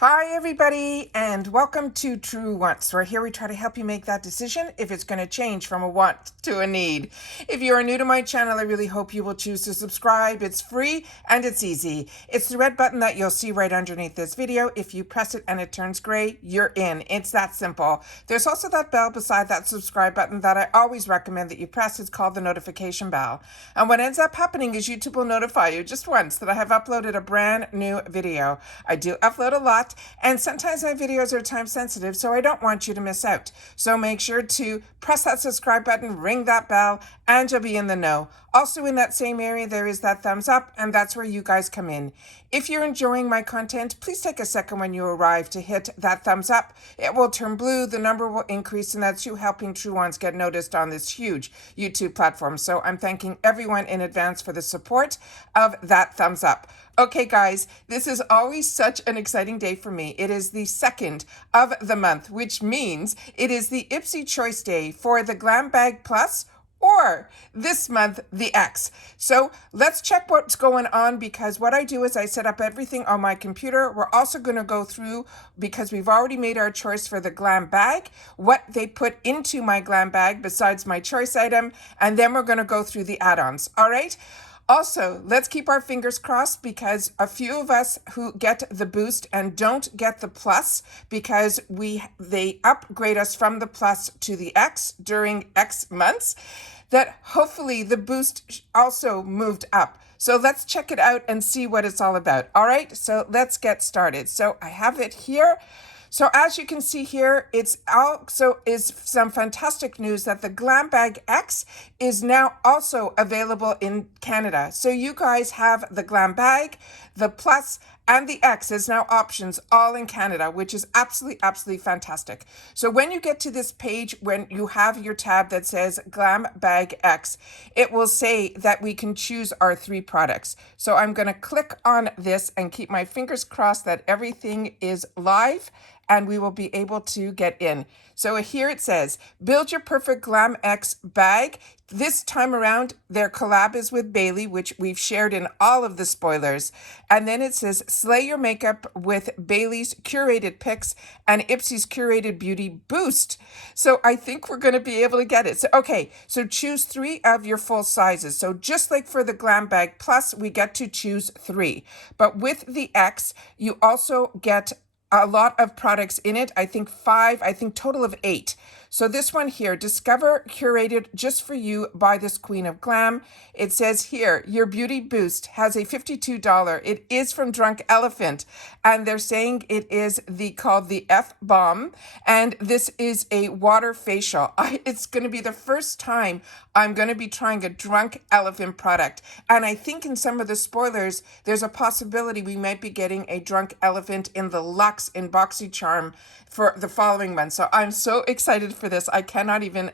Hi everybody, and welcome to True Wants, where here we try to help you make that decision if it's going to change from a want to a need. If you are new to my channel, I really hope you will choose to subscribe. It's free and it's easy. It's the red button that you'll see right underneath this video. If you press it and it turns gray, you're in. It's that simple. There's also that bell beside that subscribe button that I always recommend that you press. It's called the notification bell. And what ends up happening is YouTube will notify you just once that I have uploaded a brand new video. I do upload a lot, and sometimes my videos are time sensitive, so I don't want you to miss out. So make sure to press that subscribe button, ring that bell, and you'll be in the know. Also in that same area, there is that thumbs up, and that's where you guys come in. If you're enjoying my content, please take a second when you arrive to hit that thumbs up. It will turn blue, the number will increase, and that's you helping True Ones get noticed on this huge YouTube platform. So I'm thanking everyone in advance for the support of that thumbs up. Okay, guys, this is always such an exciting day for me. It is the 2nd of the month, which means it is the Ipsy choice day for the Glam Bag Plus, or this month, the X. So let's check what's going on, because what I do is I set up everything on my computer. We're also going to go through, because we've already made our choice for the Glam Bag, what they put into my Glam Bag besides my choice item, and then we're going to go through the add-ons. All right? Also, let's keep our fingers crossed, because a few of us who get the boost and don't get the plus, because they upgrade us from the plus to the X during X months, that hopefully the boost also moved up. So let's check it out and see what it's all about. All right, so let's get started. So I have it here. So as you can see here, it's also is some fantastic news that the Glam Bag X is now also available in Canada. So you guys have the Glam Bag, the Plus, and the X is now options all in Canada, which is absolutely fantastic. So when you get to this page, when you have your tab that says Glam Bag X, it will say that we can choose our 3 products. So I'm going to click on this and keep my fingers crossed that everything is live and we will be able to get in. So here it says, build your perfect Glam X bag. This time around, their collab is with Bailey, which we've shared in all of the spoilers. And then it says, slay your makeup with Bailey's curated picks and Ipsy's curated beauty boost. So I think we're going to be able to get it. So, okay, so choose 3 of your full sizes. So just like for the Glam Bag Plus, we get to choose 3. But with the X, you also get a lot of products in it. I think 5, I think total of 8. So this one here, discover curated just for you by this Queen of Glam. It says here, your beauty boost has a $52. It is from Drunk Elephant, and they're saying it is called the F-Bomb, and this is a water facial. It's going to be the first time I'm going to be trying a Drunk Elephant product, and I think in some of the spoilers, there's a possibility we might be getting a Drunk Elephant in the Luxe in BoxyCharm for the following month. So I'm so excited for this. I cannot even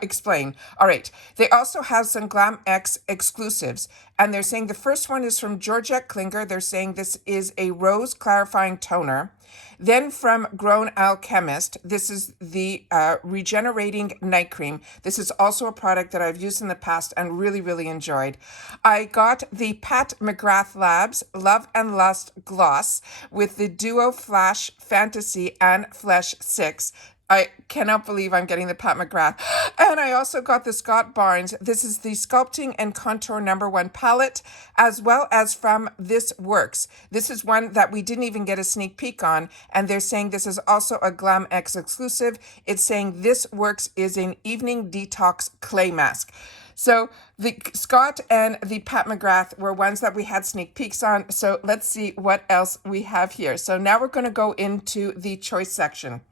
explain. All right. They also have some Glam X exclusives, and they're saying the first one is from Georgette Klinger. They're saying this is a rose clarifying toner. Then from Grown Alchemist, this is the Regenerating Night Cream. This is also a product that I've used in the past and really enjoyed. I got the Pat McGrath Labs Love and Lust Gloss with the Duo Flash Fantasy and Flesh 6. I cannot believe I'm getting the Pat McGrath. And I also got the Scott Barnes. This is the Sculpting and Contour #1 palette, as well as from This Works. This is one that we didn't even get a sneak peek on, and they're saying this is also a Glam X exclusive. It's saying This Works is an evening detox clay mask. So the Scott and the Pat McGrath were ones that we had sneak peeks on. So let's see what else we have here. So now we're going to go into the choice section.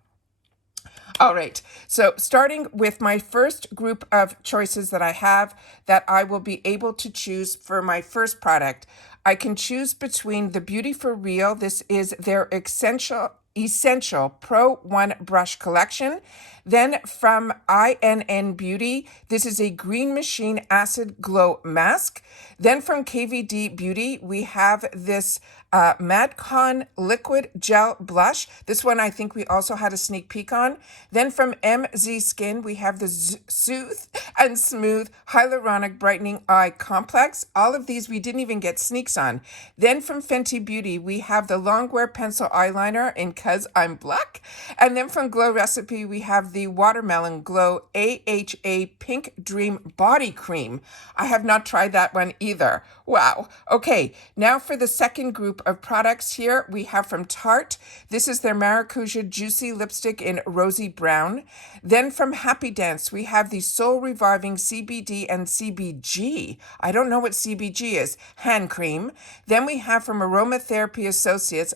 All right, so starting with my first group of choices that I have that I will be able to choose for my first product, I can choose between the Beauty for Real. This is their Essential Pro 1 brush collection. Then from INN Beauty, this is a Green Machine Acid Glow Mask. Then from KVD Beauty, we have this Madcon Liquid Gel Blush. This one I think we also had a sneak peek on. Then from MZ Skin, we have the Soothe and Smooth Hyaluronic Brightening Eye Complex. All of these we didn't even get sneaks on. Then from Fenty Beauty, we have the Longwear Pencil Eyeliner in Cause I'm Black. And then from Glow Recipe, we have the Watermelon Glow AHA Pink Dream Body Cream. I have not tried that one either. Wow. Okay, now for the second group of products here, we have from Tarte. This is their Maracuja Juicy Lipstick in Rosy Brown. Then from Happy Dance, we have the Soul Reviving CBD and CBG. I don't know what CBG is. Hand cream. Then we have from Aromatherapy Associates,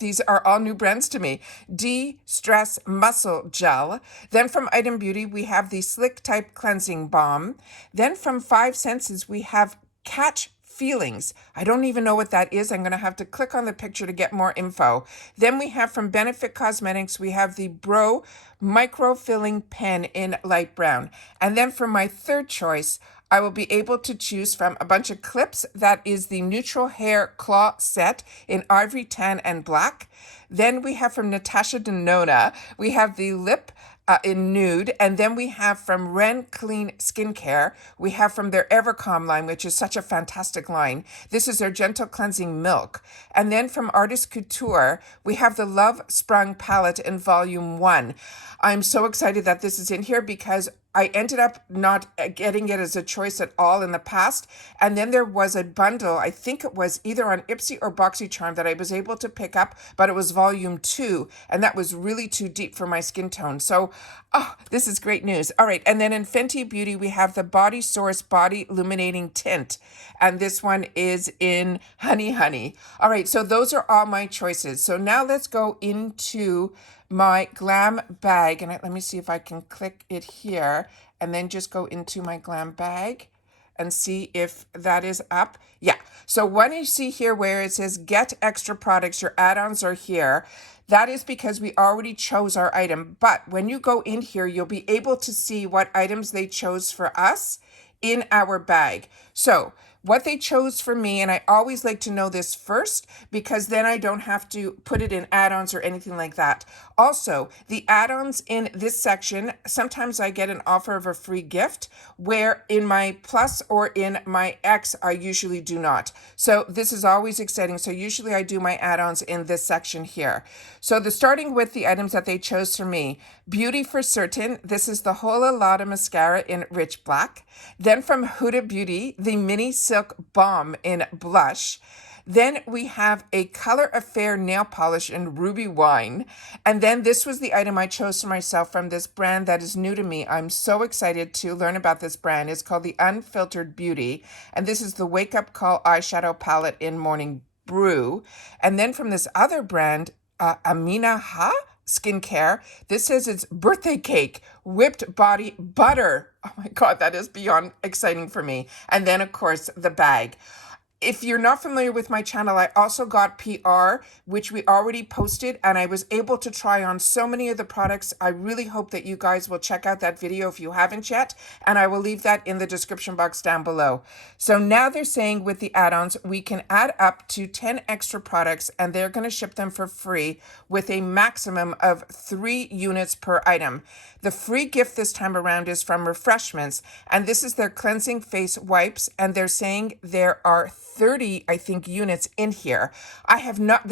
these are all new brands to me, De-Stress Muscle Gel. Then from Item Beauty, we have the Slick Type Cleansing Balm. Then from Five Senses, we have Catch Feelings. I don't even know what that is. I'm going to have to click on the picture to get more info. Then we have from Benefit Cosmetics, we have the Bro Micro Filling Pen in light brown. And then for my third choice, I will be able to choose from a bunch of clips. That is the Neutral Hair Claw Set in Ivory Tan and Black. Then we have from Natasha Denona, we have the Lip in Nude. And then we have from Ren Clean Skincare, we have from their Evercalm line, which is such a fantastic line. This is their Gentle Cleansing Milk. And then from Artist Couture, we have the Love Sprung Palette in Volume 1. I'm so excited that this is in here because I ended up not getting it as a choice at all in the past. And then there was a bundle, I think it was either on Ipsy or BoxyCharm, that I was able to pick up, but it was volume 2. And that was really too deep for my skin tone. So, this is great news. All right. And then in Fenty Beauty, we have the Body Source Body Illuminating Tint. And this one is in Honey Honey. All right. So those are all my choices. So now let's go into my Glam Bag, and let me see if I can click it here and then just go into my Glam Bag and see if that is up. Yeah, so when you see here where it says get extra products, your add-ons are here. That is because we already chose our item, but when you go in here, you'll be able to see what items they chose for us in our bag. So what they chose for me, and I always like to know this first because then I don't have to put it in add-ons or anything like that. Also, the add-ons in this section, sometimes I get an offer of a free gift, where in my Plus or in my X, I usually do not. So this is always exciting. So usually I do my add-ons in this section here. So starting with the items that they chose for me, Beauty for Certain, this is the Hola Lotta Mascara in Rich Black. Then from Huda Beauty, the Mini Silk Balm in Blush. Then we have a Color Affair nail polish in Ruby Wine. And then this was the item I chose for myself from this brand that is new to me. I'm so excited to learn about this brand. It's called the Unfiltered Beauty. And this is the Wake Up Call eyeshadow palette in Morning Brew. And then from this other brand, Amina Ha Skincare, this says it's Birthday Cake Whipped Body Butter. Oh my God, that is beyond exciting for me. And then, of course, the bag. If you're not familiar with my channel, I also got PR, which we already posted, and I was able to try on so many of the products. I really hope that you guys will check out that video if you haven't yet, and I will leave that in the description box down below. So now they're saying with the add-ons, we can add up to 10 extra products, and they're going to ship them for free with a maximum of 3 units per item. The free gift this time around is from Refreshments, and this is their cleansing face wipes, and they're saying there are 30, I think, units in here. I have not,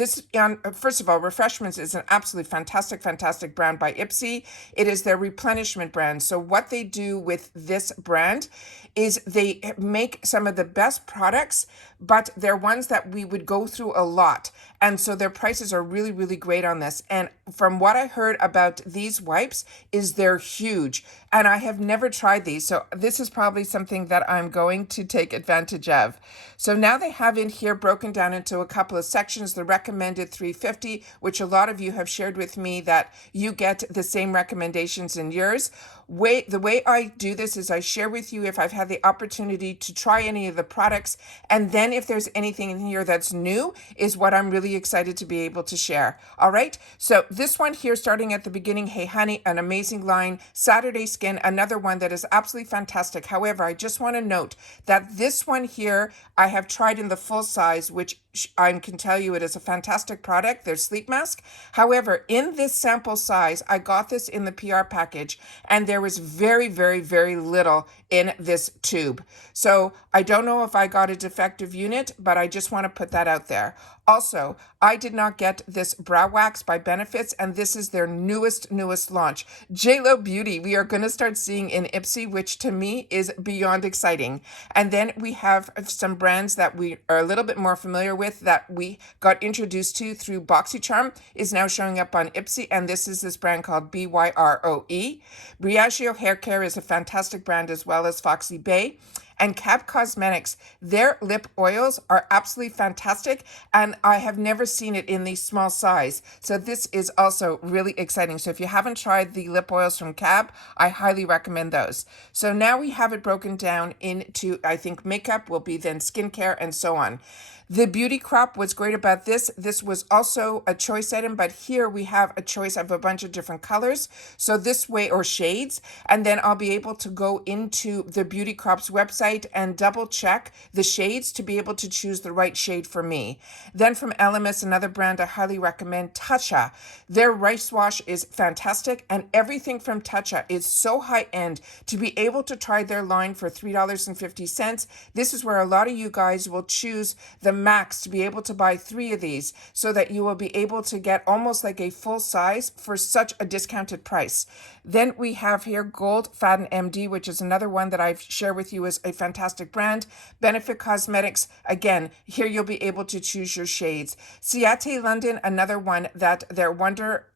first of all, Refreshments is an absolutely fantastic brand by Ipsy. It is their replenishment brand. So what they do with this brand is they make some of the best products, but they're ones that we would go through a lot. And so their prices are really, really great on this. And from what I heard about these wipes is they're huge. And I have never tried these. So this is probably something that I'm going to take advantage of. So now they have in here broken down into a couple of sections, the recommended 350, which a lot of you have shared with me that you get the same recommendations in yours. The way I do this is I share with you if I've had the opportunity to try any of the products, and then if there's anything in here that's new is what I'm really excited to be able to share. All right, so this one here, starting at the beginning, Hey Honey, an amazing line. Saturday Skin, another one that is absolutely fantastic. However, I just want to note that this one here I have tried in the full size, which I can tell you it is a fantastic product. Their sleep mask. However, in this sample size, I got this in the PR package, and there was very, very, very little in this tube. So I don't know if I got a defective unit, but I just want to put that out there. Also, I did not get this brow wax by Benefits, and this is their newest launch. JLo Beauty, we are going to start seeing in Ipsy, which to me is beyond exciting. And then we have some brands that we are a little bit more familiar with that we got introduced to through BoxyCharm is now showing up on Ipsy, and this is this brand called BYROE. Briagio Hair Care is a fantastic brand, as well as Foxy Bay. And Cap Cosmetics, their lip oils are absolutely fantastic, and I have never seen it in the small size. So this is also really exciting. So if you haven't tried the lip oils from Cap, I highly recommend those. So now we have it broken down into, I think makeup will be then skincare and so on. The beauty crop, what's great about this was also a choice item, but here we have a choice of a bunch of different colors. So this way, or shades, and then I'll be able to go into the Beauty Crop's website and double check the shades to be able to choose the right shade for me. Then from LMS, another brand I highly recommend, Tatcha. Their rice wash is fantastic, and everything from Tatcha is so high end. To be able to try their line for $3.50, this is where a lot of you guys will choose the max to be able to buy 3 of these, so that you will be able to get almost like a full size for such a discounted price. Then we have here Gold Faden MD, which is another one that I've shared with you as a fantastic brand. Benefit Cosmetics, again, here you'll be able to choose your shades. Ciate London, another one that their Wonder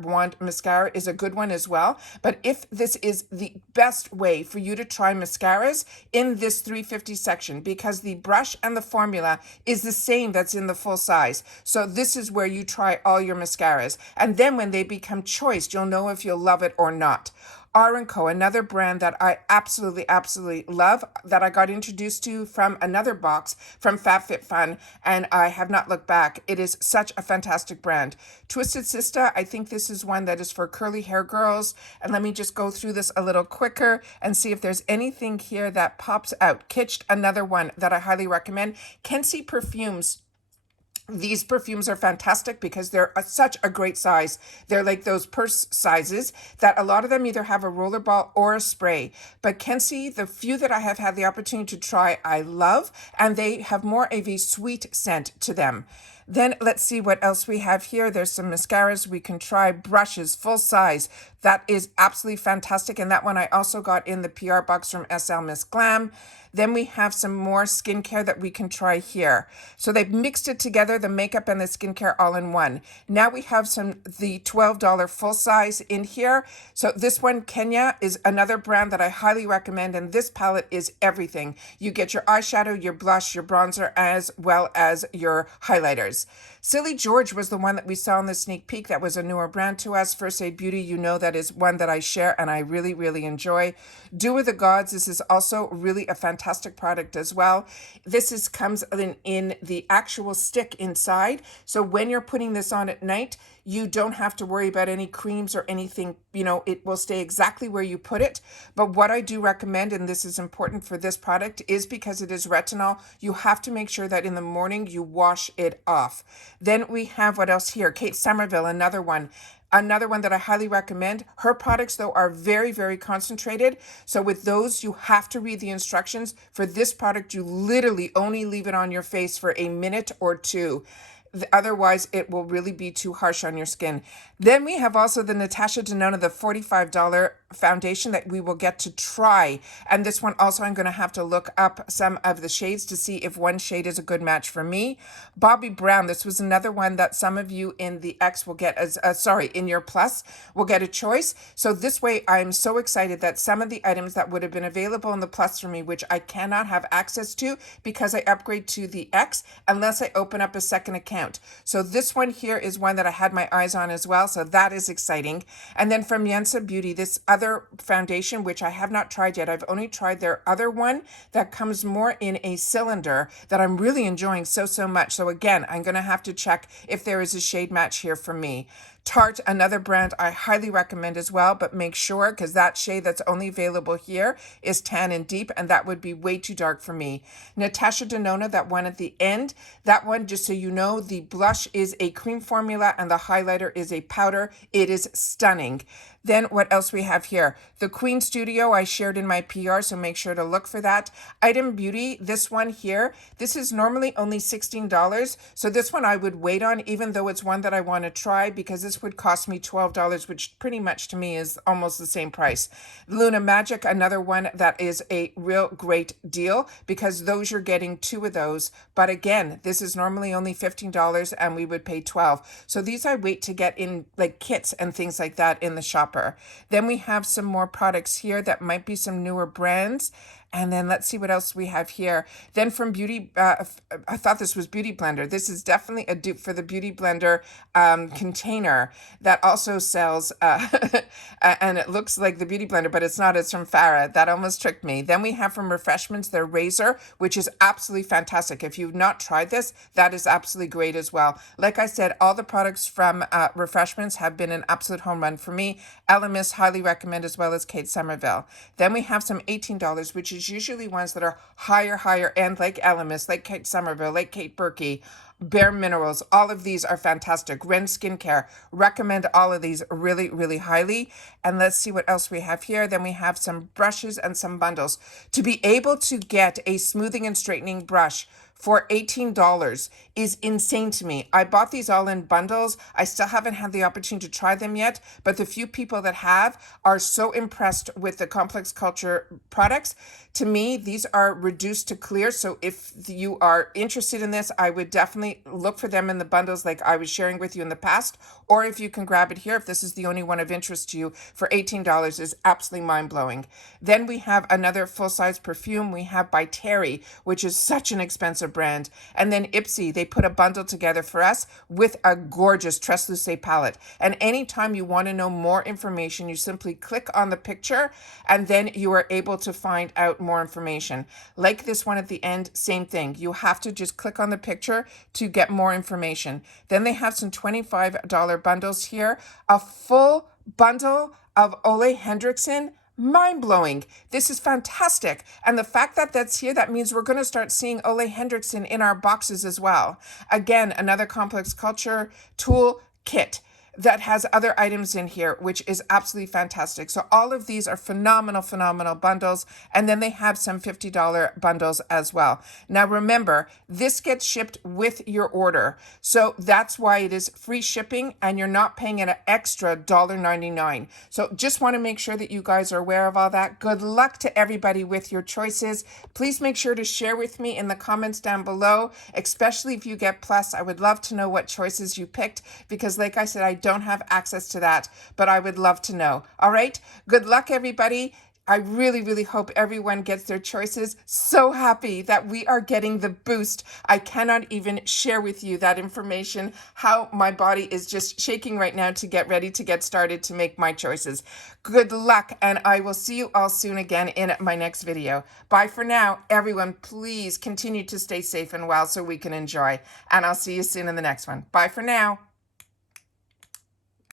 Wand mascara is a good one as well. But if this is the best way for you to try mascaras in this $3.50 section, because the brush and the formula is the same that's in the full size. So this is where you try all your mascaras. And then when they become choiced, you'll know if you'll love it or not. R&Co, another brand that I absolutely love, that I got introduced to from another box from FabFitFun, and I have not looked back. It is such a fantastic brand. Twisted Sister, I think this is one that is for curly hair girls. And let me just go through this a little quicker and see if there's anything here that pops out. Kitsched, another one that I highly recommend. Kenzie Perfumes. These perfumes are fantastic because they're such a great size. They're like those purse sizes that a lot of them either have a roller ball or a spray. But Kenzie, the few that I have had the opportunity to try, I love, and they have more of a sweet scent to them. Then let's see what else we have here. There's some mascaras we can try. Brushes, full size. That is absolutely fantastic. And that one I also got in the PR box from SL Miss Glam. Then we have some more skincare that we can try here. So they've mixed it together, the makeup and the skincare all in one. Now we have the $12 full size in here. So this one, Kenya, is another brand that I highly recommend. And this palette is everything. You get your eyeshadow, your blush, your bronzer, as well as your highlighters. Silly George was the one that we saw in the sneak peek. That was a newer brand to us. First Aid Beauty, you know, that is one that I share and I really enjoy. Dew of the Gods, this is also really a fantastic product as well. This comes in the actual stick inside. So when you're putting this on at night, you don't have to worry about any creams or anything. You know, it will stay exactly where you put it. But what I do recommend, and this is important for this product, is because it is retinol, you have to make sure that in the morning you wash it off. Then we have, what else here? Kate Somerville, another one that I highly recommend. Her products, though, are very concentrated. So with those, you have to read the instructions. For this product, you literally only leave it on your face for a minute or two. Otherwise, it will really be too harsh on your skin. Then we have also the Natasha Denona, the $45 foundation that we will get to try. And this one also, I'm going to have to look up some of the shades to see if one shade is a good match for me. Bobbi Brown, this was another one that some of you in the X will get as, in your Plus will get a choice. So this way, I'm so excited that some of the items that would have been available in the Plus for me, which I cannot have access to because I upgrade to the X unless I open up a second account. So this one here is one that I had my eyes on as well. So that is exciting. And then from Yensa Beauty, this other other foundation, which I have not tried yet. I've only tried their other one that comes more in a cylinder that I'm really enjoying so much. So again, I'm going to have to check if there is a shade match here for me. Tarte, another brand I highly recommend as well, but make sure, because that shade that's only available here is tan and deep, and that would be way too dark for me. Natasha Denona, that one at the end, that one, just so you know, the blush is a cream formula and the highlighter is a powder. It is stunning. Then what else we have here? The Queen Studio I shared in my PR, so make sure to look for that. Item Beauty, this one here, this is normally only $16. So this one I would wait on, even though it's one that I want to try, because this would cost me $12, which pretty much to me is almost the same price. Luna Magic, another one that is a real great deal, because those you're getting 2 of those. But again, this is normally only $15 and we would pay $12. So these I wait to get in like kits and things like that in the shop. Then we have some more products here that might be some newer brands. And then let's see what else we have here. Then from Beauty, I thought this was Beauty Blender. This is definitely a dupe for the Beauty Blender container that also sells, and it looks like the Beauty Blender, but it's not. It's from Farah. That almost tricked me. Then we have from Refreshments their razor, which is absolutely fantastic. If you've not tried this, that is absolutely great as well. Like I said, all the products from Refreshments have been an absolute home run for me. Elemis, highly recommend, as well as Kate Somerville. Then we have some $18, which is usually ones that are higher end, like Elemis, like Kate Somerville, like Kate Berkey, Bare Minerals. All of these are fantastic. Ren Skincare, recommend all of these really highly. And let's see what else we have here. Then we have some brushes and some bundles. To be able to get a smoothing and straightening brush for $18 is insane to me. I bought these all in bundles. I still haven't had the opportunity to try them yet, but the few people that have are so impressed with the Complex Culture products. To me, these are reduced to clear. So if you are interested in this, I would definitely look for them in the bundles like I was sharing with you in the past, or if you can grab it here, if this is the only one of interest to you, for $18 is absolutely mind-blowing. Then we have another full-size perfume. We have by Terry, which is such an expensive brand. And then Ipsy, they put a bundle together for us with a gorgeous Translucent palette. And anytime you want to know more information, you simply click on the picture and then you are able to find out more information. Like this one at the end, same thing. You have to just click on the picture to get more information. Then they have some $25 bundles here. A full bundle of Ole Hendrickson. Mind-blowing. This is fantastic. And the fact that that's here, that means we're going to start seeing Ole Hendrickson in our boxes as well. Again, another Complex Culture tool kit that has other items in here, which is absolutely fantastic. So all of these are phenomenal bundles. And then they have some $50 bundles as well. Now remember, this gets shipped with your order. So that's why it is free shipping and you're not paying an extra $1.99. So just want to make sure that you guys are aware of all that. Good luck to everybody with your choices. Please make sure to share with me in the comments down below, especially if you get Plus. I would love to know what choices you picked, because like I said, I don't have access to that, but I would love to know. All right. Good luck, everybody. I really hope everyone gets their choices. So happy that we are getting the boost. I cannot even share with you that information, how my body is just shaking right now to get ready to get started to make my choices. Good luck, and I will see you all soon again in my next video. Bye for now. Everyone, please continue to stay safe and well so we can enjoy, and I'll see you soon in the next one. Bye for now.